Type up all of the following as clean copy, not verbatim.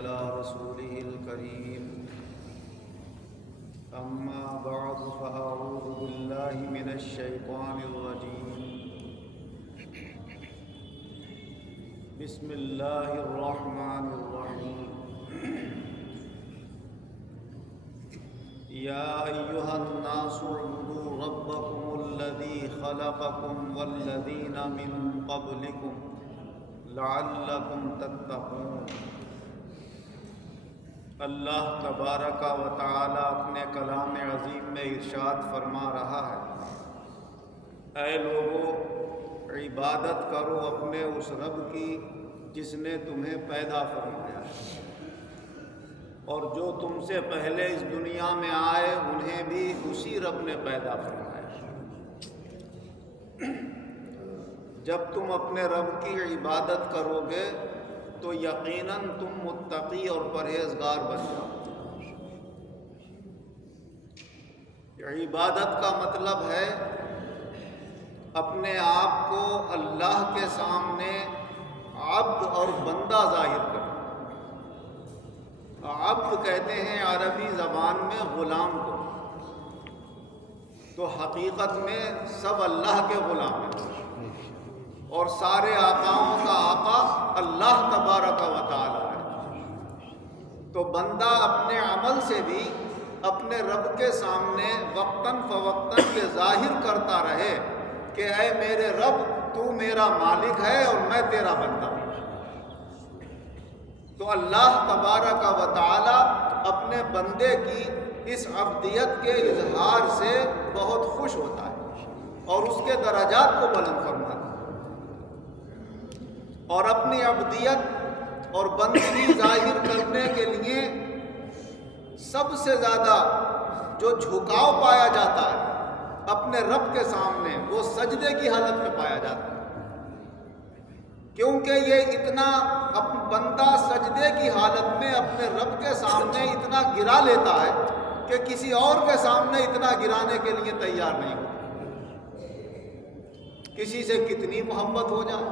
على رسوله الكريم أما بعد فأعوذ بالله من الشيطان الرجيم بسم الله الرحمن الرحيم يا أيها الناس اعبدوا ربكم الذي خلقكم والذين من قبلكم لعلكم تتقون۔ اللہ تبارک و تعالی اپنے کلام عظیم میں ارشاد فرما رہا ہے، اے لوگو عبادت کرو اپنے اس رب کی جس نے تمہیں پیدا فرمایا اور جو تم سے پہلے اس دنیا میں آئے انہیں بھی اسی رب نے پیدا فرمایا۔ جب تم اپنے رب کی عبادت کرو گے تو یقیناً تم متقی اور پرہیزگار بن جاؤ۔ عبادت کا مطلب ہے اپنے آپ کو اللہ کے سامنے عبد اور بندہ ظاہر کرنا۔ عبد کہتے ہیں عربی زبان میں غلام کو، تو حقیقت میں سب اللہ کے غلام ہیں اور سارے آقاؤں کا آقا اللہ تبارک و تعالی ہے۔ تو بندہ اپنے عمل سے بھی اپنے رب کے سامنے وقتاً فوقتاً یہ ظاہر کرتا رہے کہ اے میرے رب تو میرا مالک ہے اور میں تیرا بندہ ہوں۔ تو اللہ تبارک و تعالی اپنے بندے کی اس عبدیت کے اظہار سے بہت خوش ہوتا ہے اور اس کے درجات کو بلند فرماتا ہے، اور اپنی عبدیت اور بندگی ظاہر کرنے کے لیے سب سے زیادہ جو جھکاؤ پایا جاتا ہے اپنے رب کے سامنے وہ سجدے کی حالت میں پایا جاتا ہے، کیونکہ یہ اتنا بندہ سجدے کی حالت میں اپنے رب کے سامنے اتنا گرا لیتا ہے کہ کسی اور کے سامنے اتنا گرانے کے لیے تیار نہیں ہوتا۔ کسی سے کتنی محبت ہو جائے،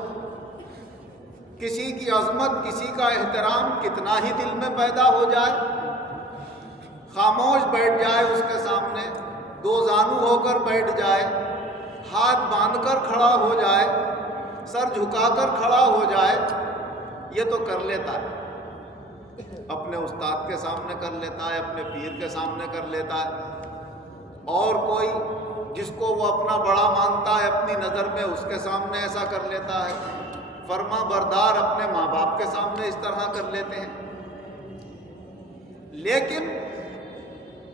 کسی کی عظمت، کسی کا احترام کتنا ہی دل میں پیدا ہو جائے، خاموش بیٹھ جائے اس کے سامنے، دو زانو ہو کر بیٹھ جائے، ہاتھ باندھ کر کھڑا ہو جائے، سر جھکا کر کھڑا ہو جائے، یہ تو کر لیتا ہے، اپنے استاد کے سامنے کر لیتا ہے، اپنے پیر کے سامنے کر لیتا ہے، اور کوئی جس کو وہ اپنا بڑا مانتا ہے اپنی نظر میں اس کے سامنے ایسا کر لیتا ہے، فرما بردار اپنے ماں باپ کے سامنے اس طرح کر لیتے ہیں۔ لیکن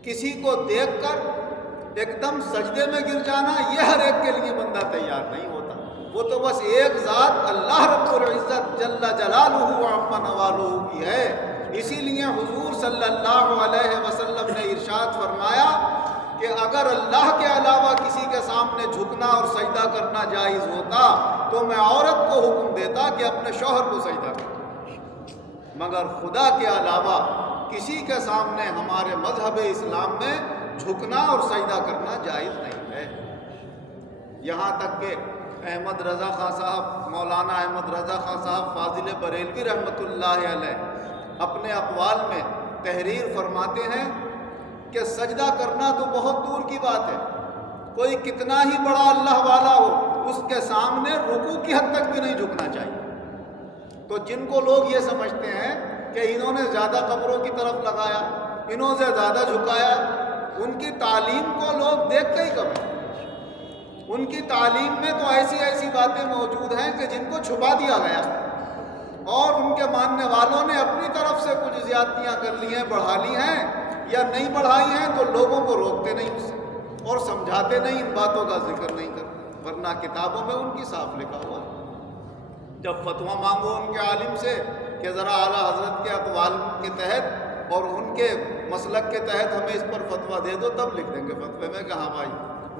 کسی کو دیکھ کر ایک دم سجدے میں گر جانا یہ ہر ایک کے لیے بندہ تیار نہیں ہوتا، وہ تو بس ایک ذات اللہ رب العزت جل جلالہ وعظم نوالہ کی ہے۔ اسی لیے حضور صلی اللہ علیہ وسلم نے ارشاد فرمایا کہ اگر اللہ کے علاوہ کسی کے سامنے جھکنا اور سجدہ کرنا جائز ہوتا تو میں عورت کو حکم دیتا کہ اپنے شوہر کو سجدہ کرے، مگر خدا کے علاوہ کسی کے سامنے ہمارے مذہب اسلام میں جھکنا اور سجدہ کرنا جائز نہیں ہے۔ یہاں تک کہ احمد رضا خان صاحب، مولانا احمد رضا خان صاحب فاضل بریلوی رحمۃ اللہ علیہ اپنے اقوال میں تحریر فرماتے ہیں کہ سجدہ کرنا تو بہت دور کی بات ہے، کوئی کتنا ہی بڑا اللہ والا ہو اس کے سامنے رکوع کی حد تک بھی نہیں جھکنا چاہیے۔ تو جن کو لوگ یہ سمجھتے ہیں کہ انہوں نے زیادہ قبروں کی طرف لگایا، انہوں سے زیادہ جھکایا، ان کی تعلیم کو لوگ دیکھتے ہی کم ہیں۔ ان کی تعلیم میں تو ایسی ایسی باتیں موجود ہیں کہ جن کو چھپا دیا گیا اور ان کے ماننے والوں نے اپنی طرف سے کچھ زیادتیاں کر لی ہیں، بڑھا لی ہیں یا نہیں بڑھائی ہیں، تو لوگوں کو روکتے نہیں اس سے اور سمجھاتے نہیں، ان باتوں کا ذکر نہیں کرتے، ورنہ کتابوں میں ان کی صاف لکھا ہوا ہے۔ جب فتویٰ مانگو ان کے عالم سے کہ ذرا اعلیٰ حضرت کے اقوال کے تحت اور ان کے مسلک کے تحت ہمیں اس پر فتویٰ دے دو، تب لکھ دیں گے فتوے میں کہ ہاں بھائی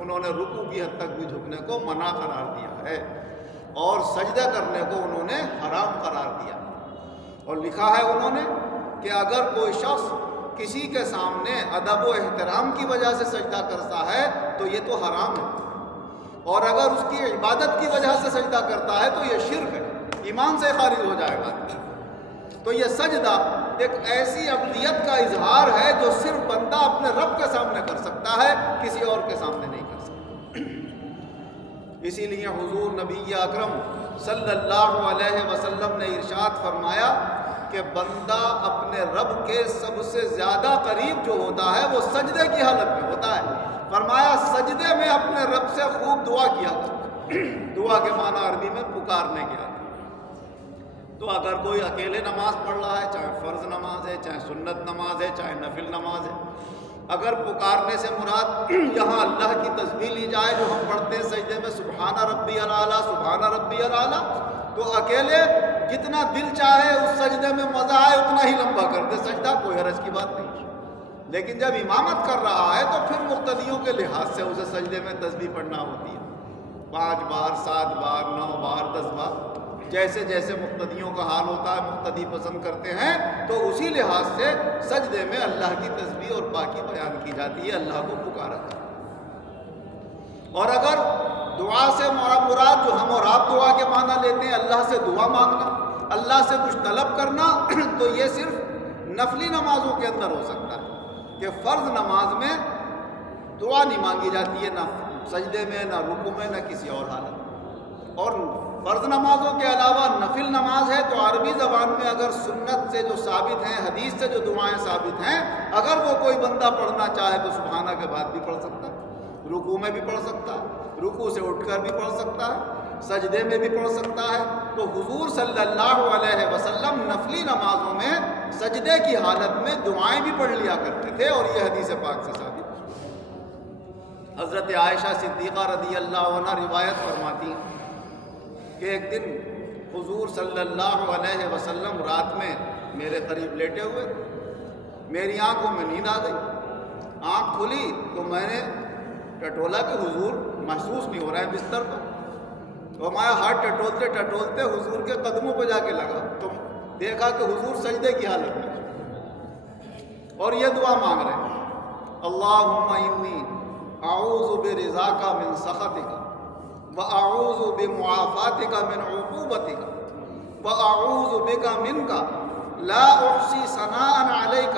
انہوں نے رکوع کی حد تک بھی جھکنے کو منع قرار دیا ہے اور سجدہ کرنے کو انہوں نے حرام قرار دیا، اور لکھا ہے انہوں نے کہ اگر کوئی شخص کسی کے سامنے ادب و احترام کی وجہ سے سجدہ کرتا ہے تو یہ تو حرام ہے، اور اگر اس کی عبادت کی وجہ سے سجدہ کرتا ہے تو یہ شرک ہے، ایمان سے خارج ہو جائے گا۔ تو یہ سجدہ ایک ایسی ابدیت کا اظہار ہے جو صرف بندہ اپنے رب کے سامنے کر سکتا ہے، کسی اور کے سامنے نہیں کر سکتا۔ اسی لیے حضور نبی اکرم صلی اللہ علیہ وسلم نے ارشاد فرمایا کہ بندہ اپنے رب کے سب سے زیادہ قریب جو ہوتا ہے وہ سجدے کی حالت میں ہوتا ہے۔ فرمایا سجدے میں اپنے رب سے خوب دعا کیا کرو۔ دعا کے معنی عربی میں پکارنے کے آتے۔ تو اگر کوئی اکیلے نماز پڑھ رہا ہے، چاہے فرض نماز ہے، چاہے سنت نماز ہے، چاہے نفل نماز ہے، اگر پکارنے سے مراد یہاں اللہ کی تسبیح لی جائے جو ہم پڑھتے ہیں سجدے میں سبحان ربی الاعلیٰ سبحان ربی الاعلیٰ، تو اکیلے جتنا دل چاہے اس سجدے میں مزہ آئے اتنا ہی لمبا کر دے سجدہ، کوئی حرج کی بات نہیں۔ لیکن جب امامت کر رہا ہے تو پھر مقتدیوں کے لحاظ سے اسے سجدے میں تسبیح پڑھنا ہوتی ہے، 5 بار 7 بار 9 بار 10 بار، جیسے جیسے مقتدیوں کا حال ہوتا ہے، مقتدی پسند کرتے ہیں تو اسی لحاظ سے سجدے میں اللہ کی تسبیح اور پاکی بیان کی جاتی ہے، اللہ کو پکارا جاتا ہے۔ اور اگر دعا سے مراد جو ہم اور آپ دعا کے معنی لیتے ہیں اللہ سے دعا مانگنا، اللہ سے کچھ طلب کرنا، تو یہ صرف نفلی نمازوں کے اندر ہو سکتا ہے کہ فرض نماز میں دعا نہیں مانگی جاتی ہے، نہ سجدے میں، نہ رکوع میں، نہ کسی اور حالت۔ اور فرض نمازوں کے علاوہ نفل نماز ہے تو عربی زبان میں اگر سنت سے جو ثابت ہیں، حدیث سے جو دعائیں ثابت ہیں، اگر وہ کوئی بندہ پڑھنا چاہے تو سبحانہ کے بعد بھی پڑھ سکتا ہے، رکوع میں بھی پڑھ سکتا ہے، رکوع سے اٹھ کر بھی پڑھ سکتا ہے، سجدے میں بھی پڑھ سکتا ہے۔ تو حضور صلی اللہ علیہ وسلم نفلی نمازوں میں سجدے کی حالت میں دعائیں بھی پڑھ لیا کرتے تھے، اور یہ حدیث پاک سے ثابت ہے۔ حضرت عائشہ صدیقہ رضی اللہ عنہ روایت فرماتی ہیں کہ ایک دن حضور صلی اللہ علیہ وسلم رات میں میرے قریب لیٹے ہوئے، میری آنکھوں میں نیند آ گئی، آنکھ کھلی تو میں نے ٹٹولا کہ حضور محسوس نہیں ہو رہا ہے بستر پر، تو ہمارا ہاتھ ٹٹولتے ٹٹولتے حضور کے قدموں پہ جا کے لگا تو دیکھا کہ حضور سجدے کی حالت میں اور یہ دعا مانگ رہے ہیں، اللہم انی اعوذ برضاک من سخطک وَأَعُوذُ بِمُعَافَاتِكَ مِنْ عُقُوبَتِكَ وَأَعُوذُ بِكَ مِنْكَ لَا أُحْصِي ثَنَاءً عَلَيْكَ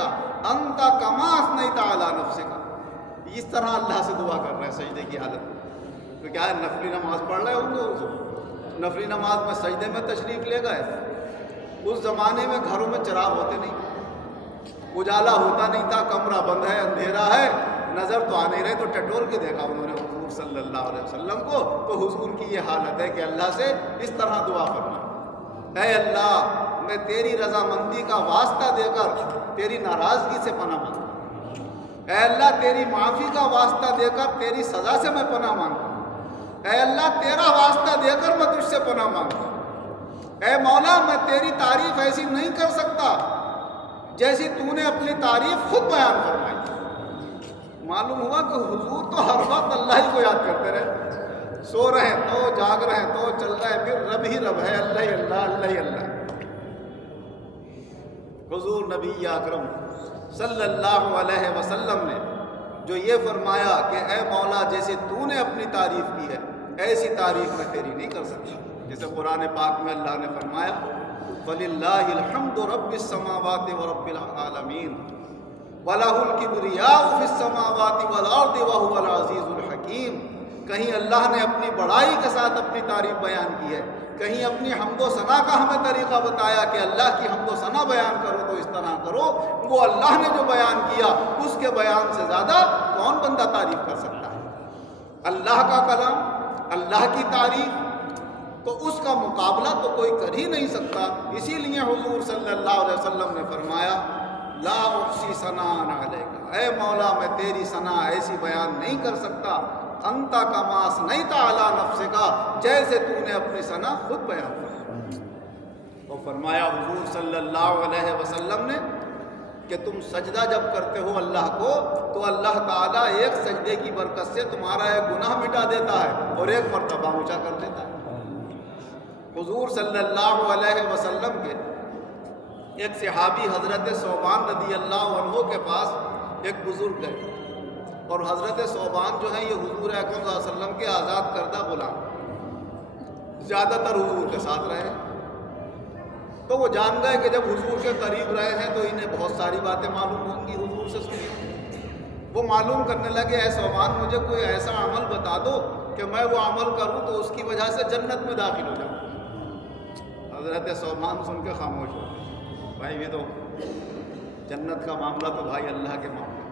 أَنْتَ كَمَا أَثْنَيْتَ عَلَى نَفْسِكَ۔ اس طرح اللہ سے دعا کر رہے ہیں سجدے کی حالت میں۔ تو کیا ہے، نفلی نماز پڑھ رہے ہوں گے حضور، نفلی نماز میں سجدے میں تشریف لے گئے۔ اس زمانے میں گھروں میں چراغ ہوتے نہیں، اجالا ہوتا نہیں تھا، کمرہ بند ہے، اندھیرا ہے، نظر تو آ نہیں رہے، تو ٹٹول کے دیکھا انہوں نے حضور صلی اللہ علیہ وسلم کو، تو حضور کی یہ حالت ہے کہ اللہ سے اس طرح دعا فرما، اے اللہ میں تیری رضامندی کا واسطہ دے کر تیری ناراضگی سے پناہ مانگتا ہوں، اے اللہ تیری معافی کا واسطہ دے کر تیری سزا سے میں پناہ مانگتا ہوں، اے اللہ تیرا واسطہ دے کر میں تجھ سے پناہ مانگتا ہوں، اے مولا میں تیری تعریف ایسی نہیں کر سکتا جیسی تو نے اپنی تعریف خود بیان فرمائی۔ معلوم ہوا کہ حضور تو ہر وقت اللہ ہی کو یاد کرتے رہے، سو رہے ہیں تو، جاگ رہے ہیں تو، چل رہے ہیں پھر رب ہی رب ہے، اللہ ہی اللہ، اللہ ہی اللہ۔ حضور نبی اکرم صلی اللہ علیہ وسلم نے جو یہ فرمایا کہ اے مولا جیسے تو نے اپنی تعریف کی ہے ایسی تعریف میں تیری نہیں کر سکتا، جیسے قرآن پاک میں اللہ نے فرمایا فَلِلَّهِ الْحَمْدُ رَبِّ السَّمَاوَاتِ وَرَبِّ الْعَالَمِينَ وَلَهُ الْكِبْرِيَاءُ فِي السَّمَاوَاتِ وَالْأَرْضِ وَهُوَ الْعَزِيزُ الْحَكِيمُ۔ کہیں اللہ نے اپنی بڑائی کے ساتھ اپنی تعریف بیان کی ہے، کہیں اپنی حمد و ثنا کا ہمیں طریقہ بتایا کہ اللہ کی حمد و ثنا بیان کرو تو اس طرح کرو۔ وہ اللہ نے جو بیان کیا اس کے بیان سے زیادہ کون بندہ تعریف کر سکتا ہے؟ اللہ کا کلام، اللہ کی تعریف، تو اس کا مقابلہ تو کوئی کر ہی نہیں سکتا۔ اسی لیے حضور صلی اللہ علیہ وسلم نے فرمایا لا احصی ثناء علیک، اے مولا میں تیری ثنا ایسی بیان نہیں کر سکتا، انت کما اثنیت علی نفسک، جیسے تو نے اپنی ثنا خود بیان کی۔ تو فرمایا حضور صلی اللہ علیہ وسلم نے کہ تم سجدہ جب کرتے ہو اللہ کو تو اللہ تعالیٰ ایک سجدے کی برکت سے تمہارا ایک گناہ مٹا دیتا ہے اور ایک مرتبہ اونچا کر دیتا ہے۔ حضور صلی اللہ علیہ وسلم کے ایک صحابی حضرت ثوبان رضی اللہ عنہ کے پاس ایک بزرگ گئے، اور حضرت ثوبان جو ہیں یہ حضور اکرم صلی اللہ علیہ وسلم کے آزاد کردہ غلام، زیادہ تر حضور کے ساتھ رہے، تو وہ جان گئے کہ جب حضور کے قریب رہے ہیں تو انہیں بہت ساری باتیں معلوم ہوں گی حضور سے سنی ہوں گی۔ وہ معلوم کرنے لگے اے صوبان مجھے کوئی ایسا عمل بتا دو کہ میں وہ عمل کروں تو اس کی وجہ سے جنت میں داخل ہو جاؤں۔ حضرت صوبان سن کے خاموش ہو گئے، بھائی یہ تو جنت کا معاملہ تو بھائی اللہ کے معاملہ۔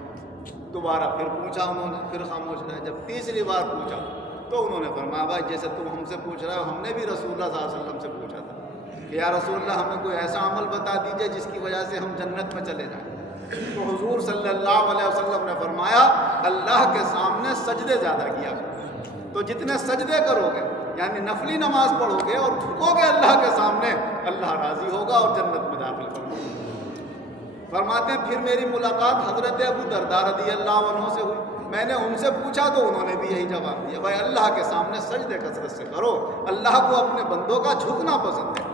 دوبارہ پھر پوچھا انہوں نے، پھر خاموش رہے۔ جب تیسری بار پوچھا تو انہوں نے فرمایا بھائی جیسے تم ہم سے پوچھ رہے ہو ہم نے بھی رسول اللہ صلی اللہ علیہ وسلم سے پوچھا تھا کہ یا رسول اللہ ہمیں کوئی ایسا عمل بتا دیجئے جس کی وجہ سے ہم جنت میں چلے جائیں۔ تو حضور صلی اللہ علیہ وسلم نے فرمایا اللہ کے سامنے سجدے زیادہ کیا کرو۔ تو جتنے سجدے کرو گے یعنی نفلی نماز پڑھو گے اور جھکو گے اللہ کے سامنے، اللہ راضی ہوگا اور جنت میں داخل فرمائے گا۔ فرماتے ہیں پھر میری ملاقات حضرت ابو درداء رضی اللہ عنہ سے ہوئی، میں نے ان سے پوچھا تو انہوں نے بھی یہی جواب دیا، بھائی اللہ کے سامنے سجدے کثرت سے کرو، اللہ کو اپنے بندوں کا جھکنا پسند ہے۔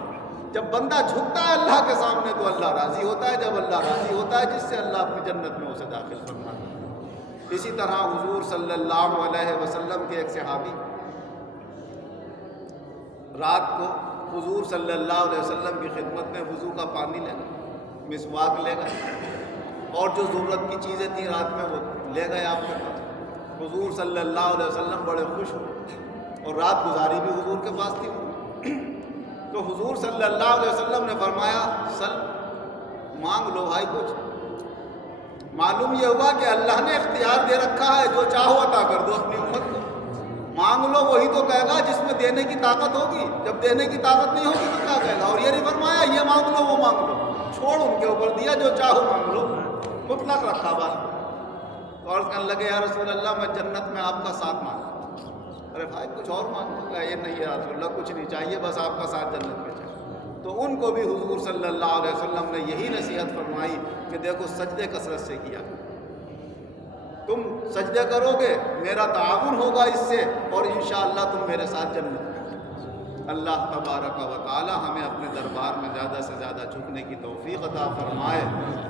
جب بندہ جھکتا ہے اللہ کے سامنے تو اللہ راضی ہوتا ہے، جب اللہ راضی ہوتا ہے جس سے اللہ اپنی جنت میں اسے داخل فرماتا ہے۔ اسی طرح حضور صلی اللہ علیہ وسلم کے ایک صحابی رات کو حضور صلی اللہ علیہ وسلم کی خدمت میں وضو کا پانی لے گئے، مسواک لے گئے اور جو ضرورت کی چیزیں تھیں رات میں وہ لے گئے آپ کے پاس۔ حضور صلی اللہ علیہ وسلم بڑے خوش ہوئے اور رات گزاری بھی حضور کے پاس تھی۔ تو حضور صلی اللہ علیہ وسلم نے فرمایا سل مانگ لو بھائی کچھ۔ معلوم یہ ہوا کہ اللہ نے اختیار دے رکھا ہے جو چاہو عطا کر دو اپنی امت کو، مانگ لو وہی تو کہے گا جس میں دینے کی طاقت ہوگی، جب دینے کی طاقت نہیں ہوگی تو کیا کہے گا؟ اور یہ نہیں فرمایا یہ مانگ لو وہ مانگ لو، چھوڑ ان کے اوپر دیا جو چاہو مانگ لو، مطلق رکھا بات۔ اور کہنے لگے یا رسول اللہ میں جنت میں آپ کا ساتھ مانگتا ہوں۔ ارے بھائی کچھ اور مانگو گا؟ یہ نہیں یا رسول اللہ کچھ نہیں چاہیے، بس آپ کا ساتھ جنت میں چاہیے۔ تو ان کو بھی حضور صلی اللہ علیہ وسلم نے یہی نصیحت فرمائی کہ دیکھو سجدے کثرت سے کیا، تم سجدے کرو گے میرا تعاون ہوگا اس سے اور انشاءاللہ تم میرے ساتھ جنت میں۔ اللہ تبارک و تعالی ہمیں اپنے دربار میں زیادہ سے زیادہ جھکنے کی توفیق عطا فرمائے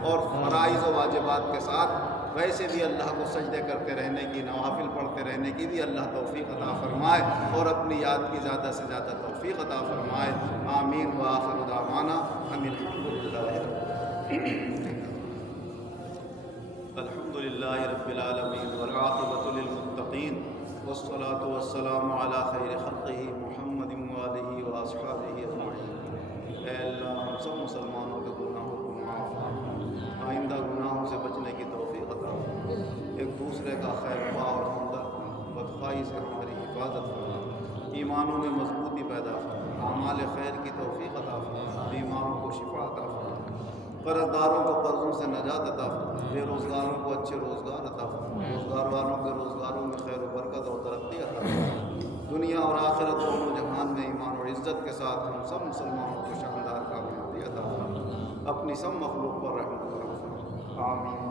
اور فرائض و واجبات کے ساتھ ویسے بھی اللہ کو سجدے کرتے رہنے کی، نوافل پڑھتے رہنے کی بھی اللہ توفیق عطا فرمائے اور اپنی یاد کی زیادہ سے زیادہ توفیق عطا فرمائے۔ آمین وآخر دعوانا ان الحمد للہ رب العالمین والعاقبۃ للمتقین والصلاة والسلام علی خیر خلقہ محمد وآلہ واصحابہ اجمعین۔ اے اللہ ہم سب مسلمانوں کے گناہوں کو معاف فرما، آئندہ گناہوں سے بچنے کی توفیق عطا فرما، ایک دوسرے کا خیر خواہ اور ہمدرد، بدخواہی سے ہماری حفاظت فرما، ایمانوں میں مضبوطی پیدا فرما، اعمال خیر کی توفیق عطا فرما، بیماروں کو شفا عطا فرما، قرض داروں کو قرضوں سے نجات عطا فرما، بے روزگاروں کو اچھے روزگار عطا فرما، روزگار والوں کے روزگاروں میں خیر و برکت اور ترقی عطا فرما، دنیا اور آخرت دونوں جہان میں ایمان اور عزت کے ساتھ ہم سب مسلمانوں کو شاندار کامیابی عطا فرما، اپنی سب مخلوق پر رحمت کرم فرما، آمین۔